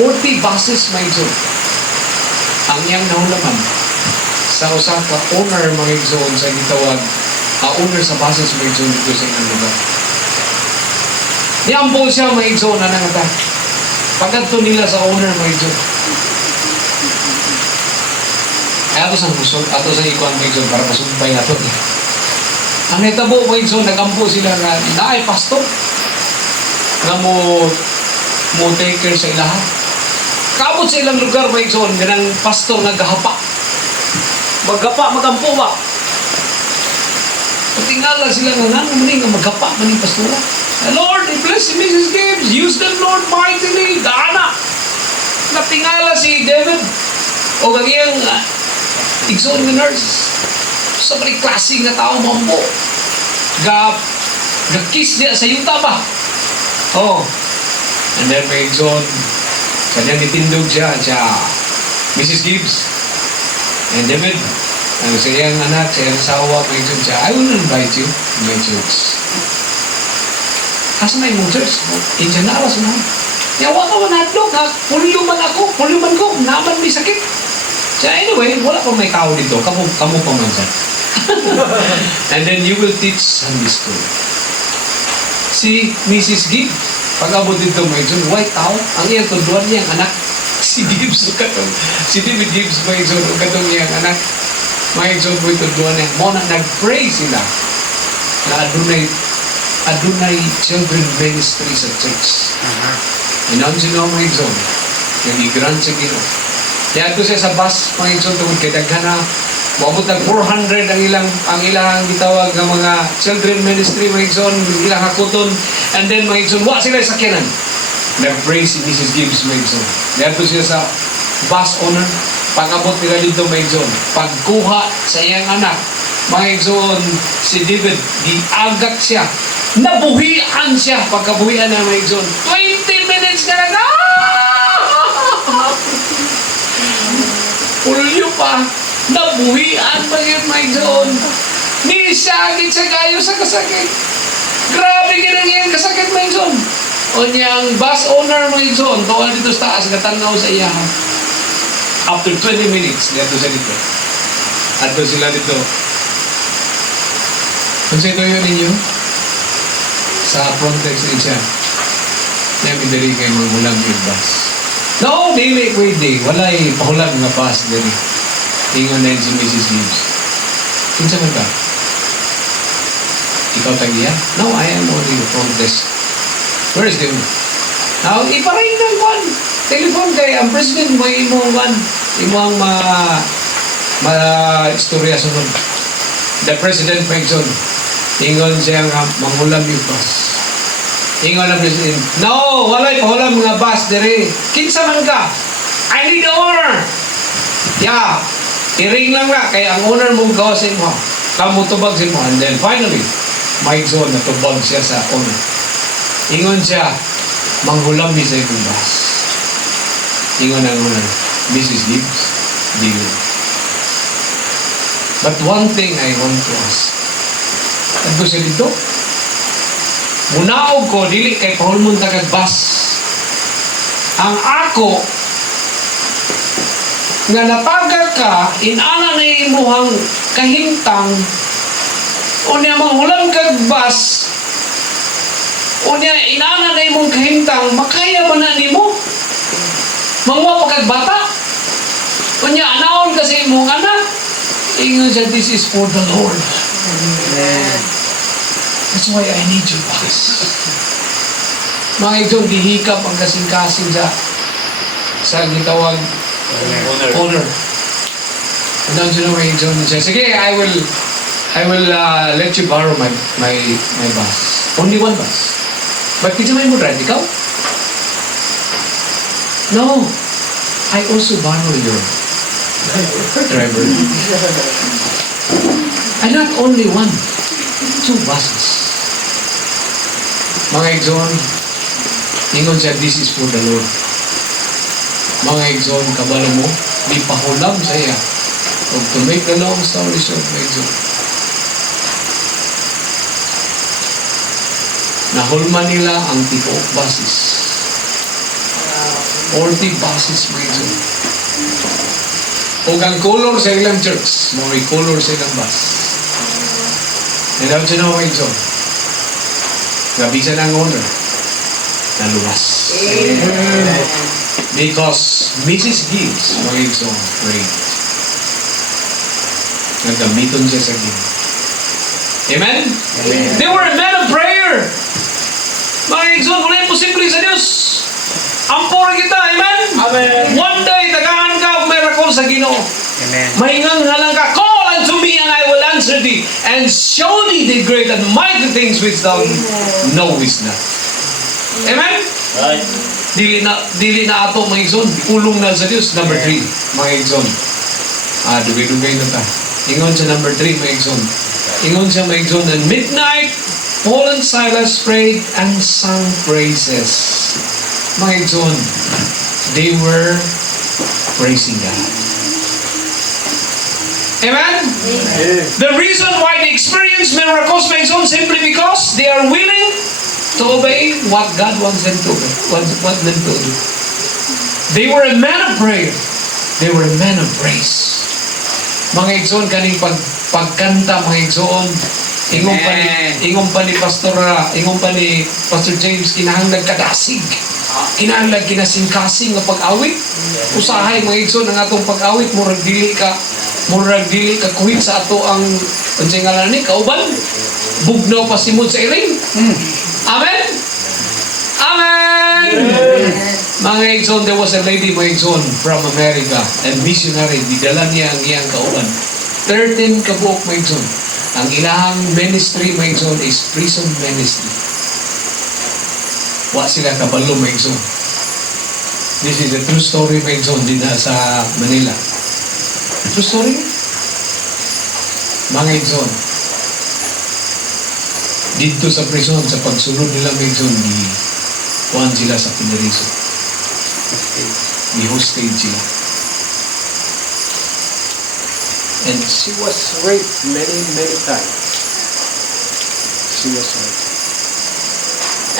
40 buses mga igsoon ang iyang nahulaman sa usa ka owner mga igsoon sa gitawag owner sa buses mga igsoon dito sa inyong lugar. Niampo siya mga igsoon na nangata. Pagkadto nila sa owner mga igsoon. Ay ato sang kusog, ato sa ikuan mga igsoon para masumpay nato. Ang netabo mga igsoon, nagampo sila nga naay pastor nga mo take care sa ilaha. Kaabot sa ilang lugar mga igsoon, ganang pastor nga gahapa. Magampo ba? Tingala sila nga nang maning nga maghapa maning pastora. Lord, bless si Mrs. Gibbs. Use them, Lord, mightily. Dana. Natingala si David. O kagiyang igsoon nga nurse. Sa balik klase nga tao mambo. Ga-kiss niya sa yuta ba? Oh. And then may igsoon. Kanyang itindog siya. Mrs. Gibbs. And David, sa iyang anak, sa iyang asawa, may igsoon siya, I will invite you to my church. Asa na yung church? Indian na alas mo. Yawa ka man hadlok ha. Pulyo man ko. Naman may sakit. So anyway, wala pa may tao dito. Kamu pa man siya. And then you will teach Sunday school. Si Mrs. Gibbs, pag-abot dito may John, white tao, ang iyang tunduan niyang anak. Si Gibbs, si David Gibbs may John, ang katong niyang anak. May John may tunduan niya. Muna nag-pray sila na adunay children ministry sa church. Inan sila mga igsoon. Nag-grant sa Ginoo. Kaya ito siya sa bus mga igsoon tungkol kay daghana. Mabot ng 400 ang ilang gitawag ng mga children ministry mga igsoon, ilang hakuton. And then mga igsoon, wa sila sa sakyanan. Nag-pray si Mrs. Gibbs mga igsoon. Kaya ito siya sa bus owner. Pag-abot nila dito mga igsoon. Pagkuha sa iyang anak. Mga igsoon, si David, diagak siya. Nabuhian siya. Pagkabuhian na mga igsoon. 20 minutes na lang. Pulyo pa. Nabuhian pa yun mga igsoon. Nisagit sa gayo sa kasakit. Grabe ganang yan kasakit mga igsoon. O niyang bus owner mga igsoon, tuwan dito sa taas, katanaw sa iya. After 20 minutes, dito siya dito. Ato sila dito. Kung sino yun ninyo? Sa frontex din siya. Namin dali kayo maghulag yung bus. No, dili pwede. Wala'y pahulag nga bus dali. Ingon na yun si Mrs. Gibbs. Kinsa man ka? Ikaw tagiya? No, I am only the front desk. Where is the... Now, iparay ng one. Telephone kay ang president mo imong istorya sunod. The president Pegson, ingon siya nga mangulam yung bus. Ingon ang president, no, walay pahulam mga bus dere. Kinsa man ka? I need the owner. Yeah, i-ring lang na kay ang owner mong gawasin mo. Kamu tubag sin mo. And then finally, Pegson natubag siya sa owner. Ingon siya, manghulam ni sa ikong bus. Ingon ang owner, Mrs. Gibbs, deal. But one thing I want to ask. Ano siya dito? Munaog ko, dili kay pahulmon tagad bus. Ang ako, nga napaga ka, inana na imuhang kahintang, unya manghulam kag bus, unya inana na imong kahintang, makaya ba na nimo? Mangwa pa kag bata? Unya, anaon kasi imong anak? Ingon siya, this is for the Lord. Amen. That's why I need you, boss. Mga idol, gihikap ang kasing-kasing sa gitawag owner. Doon siya mga idol siya. Sige, I will let you borrow my bus. Only one bus. But kita may mo drive, ikaw? No. I also borrow your driver. And not only one, 2 buses. Mga igsoon, ingon siya, this is for the Lord. Mga igsoon, kabalo mo, di pahulam sa iya. O to make the long story short, mga igsoon. Nahulma nila ang tipook buses. 40 buses, mga igsoon. O ang color sa ilang church, may color sa ilang bus. And daw siya na mga igsoon. Gabisan ang owner. Naluwas. Amen. Because Mrs. Gibbs, mga igsoon, prayed. Nagamiton siya sa Ginoo. Amen? Amen. They were a man of prayer. Mga igsoon, wala yung posible sa Diyos. Ampor kita, amen? Amen. One day, tagahan ka og miracle sa Ginoo. Amen. Maingang halang ka, call unto me and I will answer thee and show thee the great and mighty things which thou knowest not. Amen? Right. Dili na ato mga igsoon, ulong na sa Dios. Number 3, mga igsoon. Dugay-dugay na ta. Ingon sa number 3, mga igsoon. Ingon sa mga igsoon, at midnight, Paul and Silas prayed and sang praises. Mga igsoon, they were praising God. Amen? The reason why they experience miracles, mga igsoon, simply because they are willing to obey what God wants them to obey, what them to do. They were a man of prayer. They were a man of praise. Mga igsoon, kaning pagkanta, mga igsoon, ingon pa ni Pastor James, kinahanglan kadasig. Kinahanglan kinasing-kasing nga pag-awit. Usahay, mga igsoon, ang atong pag-awit, murag dili ka kuhit sa ato ang pansingalan ni kauban. Bugnaw pa simod sa iring. Amen? Amen! Mga igsoon, there was a lady, mga igsoon, from America, and missionary, didala niya ang iyang kauban. 13 kabuok, mga igsoon. Ang ilahang ministry, mga igsoon, is prison ministry. Wa sila kabalo, mga igsoon. This is a true story, mga igsoon, din sa Manila. True story? Mga igsoon, dito sa prison, sa pagsunod nila, mga igsoon, kuhan sila sa pinariso. Ni-hostage sila. And She was raped many times. She was raped.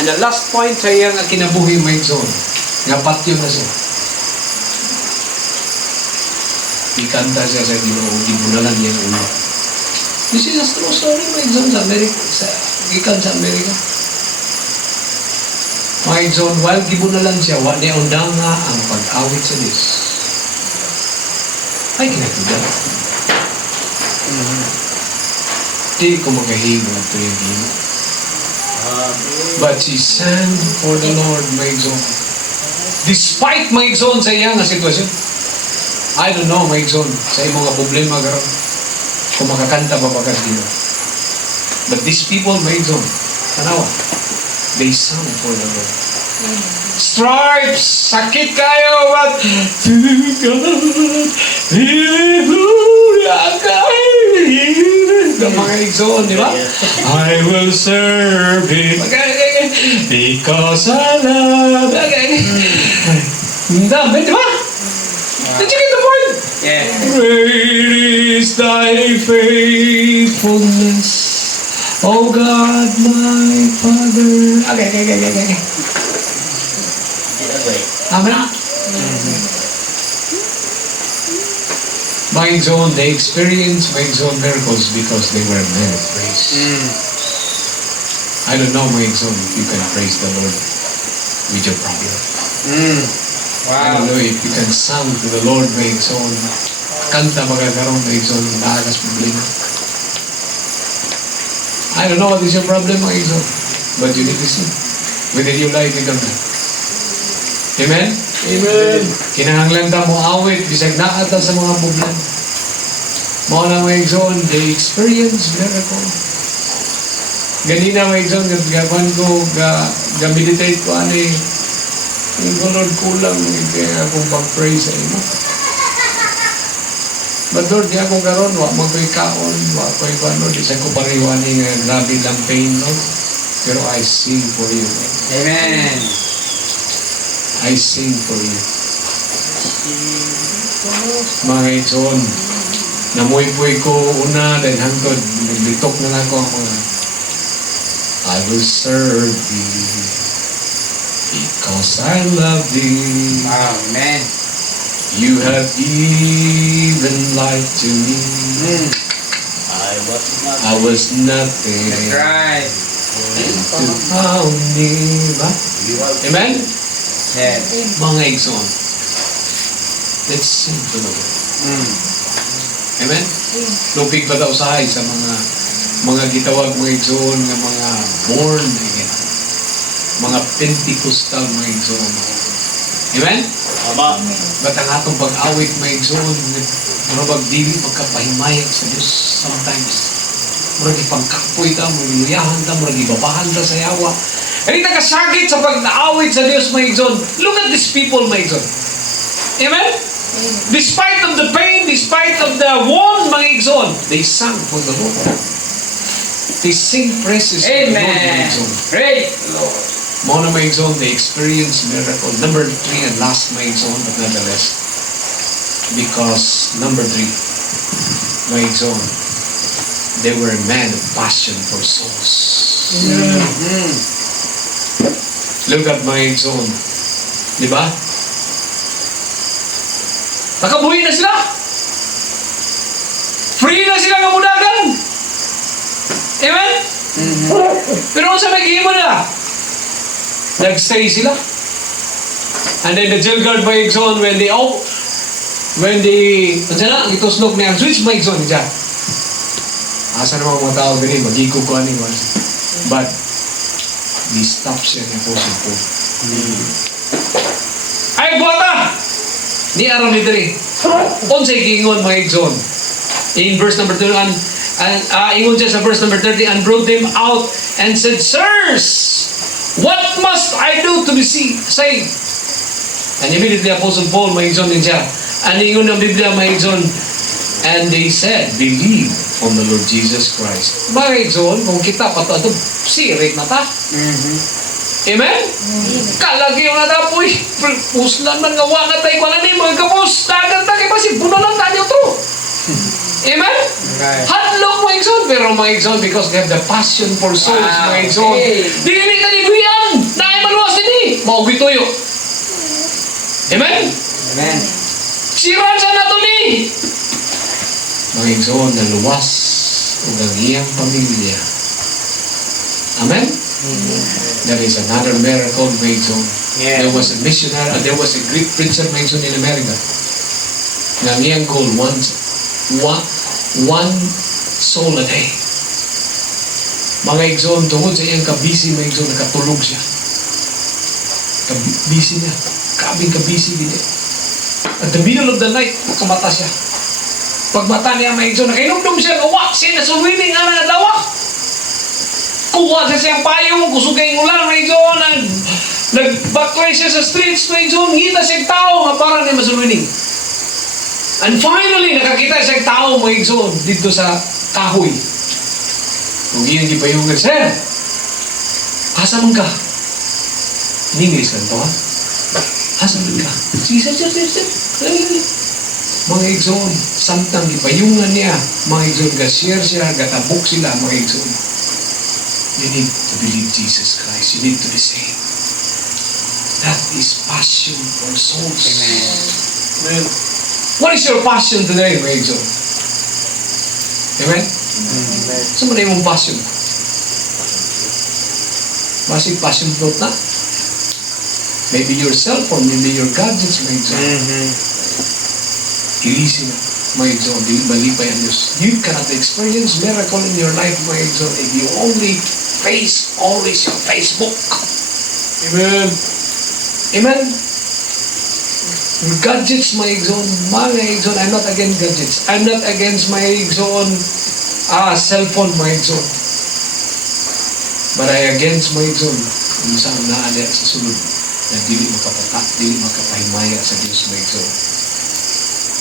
And the last point sa iyang kinabuhi, mga igsoon, nga patyo na siya. Ikanta siya sa Ginoo, gibunalan niya ang ulo. This is a true story, mga igsoon, sa Amerika, sa Amerika. Mga igsoon, while gibunalan siya, wa niya undang nga ang pag-awit sa Diyos. Ay, kinatugan. Di ko makahigo at yung Ginoo. But she sang for the Lord, my God. Despite mga igsoon sa iyang nga sitwasyon. I don't know, mga igsoon, sa iyong mga problema karon kung makakanta ba ba dito. But these people, mga igsoon, tanawa, they sang for the Lord. Stripes, sakit kayo, but to God, hallelujah, the mga igsoon, di ba? I will serve Him. Okay. Because I love. Okay. Dami, di ba? Did you get the point? Yes. Great is thy faithfulness, O God, my Father. Okay. Amen. My zone, they experienced my zone miracles because they were men of praise. I don't know, my zone, if you can praise the Lord with your problem. I Wow. don't know if you can sing to the Lord, my zone. Kanta magagaroon, my zone, nakakas problema. I don't know what is your problem, my zone, but you need to sing. Whether you like it or not. Amen? Amen. Kinahanglan ta mo awit bisag naa ta sa mga problema. Mao na may zone, they experience miracle. Ganina may zone, gagawan ko, ga-meditate ko ani, yung Lord kulang, kaya akong pag-pray sa imo. But Lord, di akong karon, wa magko'y kaon, wa ko'y Lord, isa ko pareho ani nga grabe lang pain, Lord. Pero I sing for you, Lord. Amen. I sing for you. Mga itson, namuy-puy ko una dahil hangtod, naglitok na ako ang mga I will serve thee because I love thee. Amen. You have given life to me. I was nothing That's right. to found me. Ba? Amen? Yes. Mga igsoon, let's sing to the Lord. Amen? Lupig ba daw sahay sa mga gitawag mga igsoon nga mga born again. Mga Pentecostal mga igsoon. Amen? Ba't ang atong pag-awit mga igsoon, marabag dili magkapahimayag sa Diyos sometimes. Murag ipangkapoy ta, muluyahan ta, murag ibabahan ta sa yawa. Hindi nakasakit sa pag-aawit sa Diyos mga igsoon. Look at these people mga igsoon. Amen? Despite of the pain, despite of the wound mga igsoon, they sang for the Lord. They sing praises to the Lord mga Amen. igsoon. Praise the Lord. Mga na mga zone, they experience miracle. Number 3 and last mga zone, but nonetheless. Because number 3, mga zone, they were men of passion for souls. Look at mga zone. Di ba? Nakabuhi na sila. Free na sila ng mudagan. Amen? Pero kung sa mag-iimo nila, nag-stay sila. And then the jail guard by Exxon, when they nandiyan na, ituslok niya, switch by Exxon, dyan. Asa naman mga tao ganun, mag-iko ko ano yun. But, they stop siya niya po sa po. Ay, buwata! Ni Aram ni Dere. Unsay giingon mga Exxon. In verse number 2, ingon siya sa verse number 30, and brought them out and said, Sirs! What must I do to be saved? And immediately Apostle Paul maigson din siya. And ingon ng Biblia maigson, and they said, believe on the Lord Jesus Christ. Maigson, kung kita pa ito, sirit na ta. Amen? Kalagi yung natapoy. Puslan man nga wala tayo kung ano mga kapos. Dagan tayo kasi puno lang tayo to. Amen? Right. Hadlok mga igsoon, pero mga igsoon, because they have the passion for souls, Wow. mga igsoon. Hey. Dili ka ni Guyan, na ay maluwas din maugi tuyo. Amen? Amen. Siran sa nato ni. Mga igsoon, naluwas o ang iyang pamilya. Amen? There is another miracle, mga igsoon. Yeah. There was a missionary, there was a Greek preacher, mga igsoon, in America. Nga iyang goal, one soul a day. Mga igsoon, tungod sa iyang kabisi, mga igsoon, nakatulog siya. Kabisi niya. Grabe ka busy din. At the middle of the night, makamata siya. Pagmata niya may igsoon, nakinumdum siya, uwak siya na suwiling ana dawa. Kuha siya siyang payong, kusugay ng ulan, may igsoon, nagbaklay siya sa streets, may igsoon, ngita siyang tao, nga parang niya masuwiling. And finally, nakakita siyang tao, may igsoon, dito sa kahoy. Kung iyon gipayungan, Sir, asa man ka? In English kan to, ha? Asa man ka? Sige, sir. Mga igsoon, samtang ipayungan niya, mga igsoon, ga-share siya, gatabok sila, mga igsoon. You need to believe Jesus Christ. You need to be saved. That is passion for souls. Amen. What is your passion today, mga igsoon? Amen? Amen. Saan mo na yung passion? Masig passion fruit na? Maybe your cellphone, maybe your gadgets, mga igsoon. Ilisi na, mga igsoon, balipay ang Diyos. You cannot experience miracle in your life, mga igsoon, if you only face always your Facebook. Amen. Amen. Your gadgets, mga igsoon, I'm not against gadgets. I'm not against my igsoon, cellphone, mga igsoon. But I against my igsoon, kung saan naada sa sulod, na dili makapatak, dili makapahimaya sa Diyos, mga igsoon.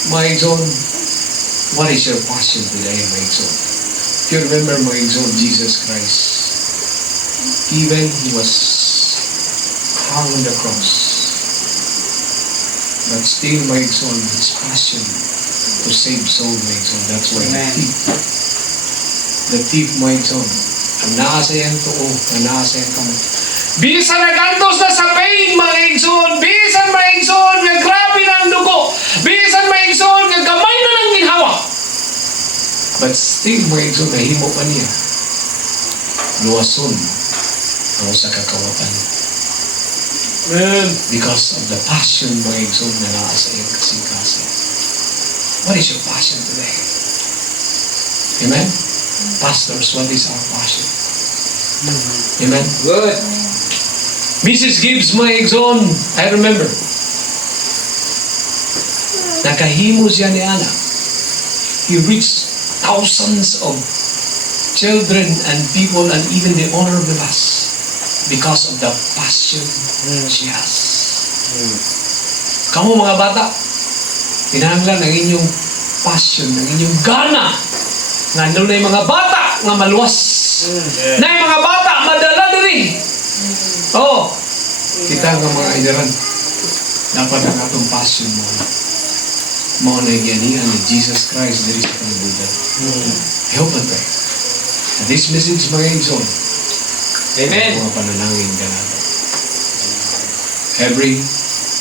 My Exon, what is your passion today, my Exon? If you remember, my Exon, Jesus Christ, even He was hung on the cross, but still, my Exon, His passion to save soul, my Exon. That's why the thief, my Exon, ang naasayang tuo, ang naasayang kamot. Bisan nagantos na sa pain, mga Exon, bisan, mga Exon, nga grabe na ang dugo, bisan, mga Exon, nga gamay na lang ginhawa. But still, mga Exon, nahimo pa niya. Luwason ang sa kakawatan. Because of the passion, mga Exon, na naasa iyang kasing-kasi. What is your passion today? Amen? Pastors, what is our passion? Amen? Good. Mrs. Gibbs, my Exon, I remember. Nakahimo siya ni Ana. He reached thousands of children and people and even the honor of the mass because of the passion she has. Kamu mga bata, kinahanglan ang inyong passion, ang inyong gana nga nunay mga bata nga maluwas. Na yung mga bata madala diri. Oh, kita nga mga idaran. Dapat ang atong passion mo. Mao na ganihan ni Jesus Christ diri sa kalibutan. I hope and pray. And this message, mga Exon, Amen. mga panalangin ka natin. Every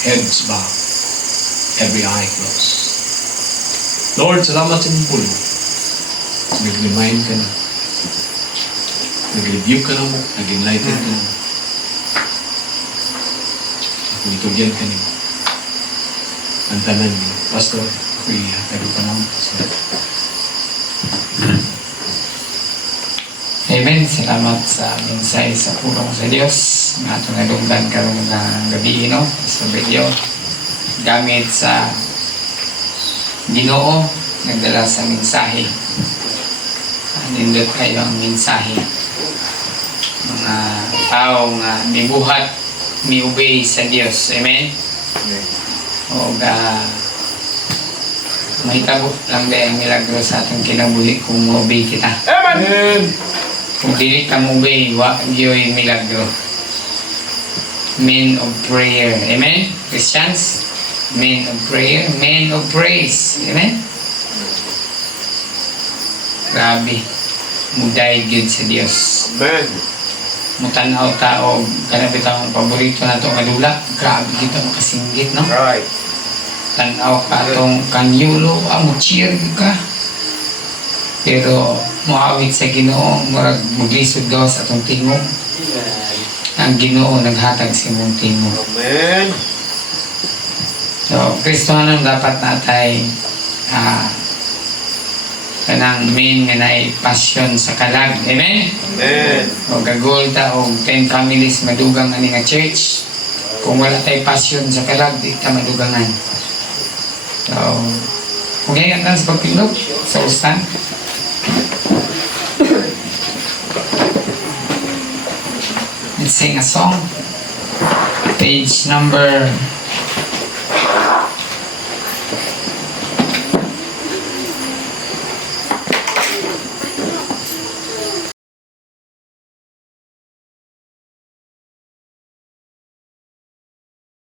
head's bowed, every eye closed. Lord, salamat sa mong pulo. Nag-remind ka na. Nag-review ka na mo. Nag-enlighten ka na mo. Kung itugyan ka niyo. Ang tanan niyo. Pastor, ako'y hataro pa naman. Pastor. Amen. Salamat sa mensahe sa pulong sa Diyos. Nga itong nalunggan karong ng gabi, no? Sa video. Gamit sa Ginoo, nagdala sa mensahe. Nindot kayo ang mensahe. Mga tao nga mibuhat, mi-obey sa Diyos. Amen? O mahitabo lang dahil ang milagro sa atong kinabuhi kung mo-obey kita. Amen! Kung dili ka mo-obey, wag yo'y milagro. Men of prayer. Amen? Christians? Men of prayer. Men of praise. Amen? Grabe. Muday gyud sa Dios. Amen. Mutanaw tao kanabit ang paborito nato nga dula. Grabe kita makasinggit, no? Right. Tanaw ka atong kanyulo, mo cheer ka. Pero muawit sa Ginoo, murag maglisod gawas atong tingog. Ang Ginoo naghatag sa imong tingog. Amen. So, Kristohanon dapat natay kanang main nga naay passion sa kalag. Amen? Amen. O gagol ta og 10 families madugang ani nga church. Kung wala tayo passion sa kalag, di ka madugangan. So, kung ngayon ka sa pagtindog, so stand. Let's sing a song. Page number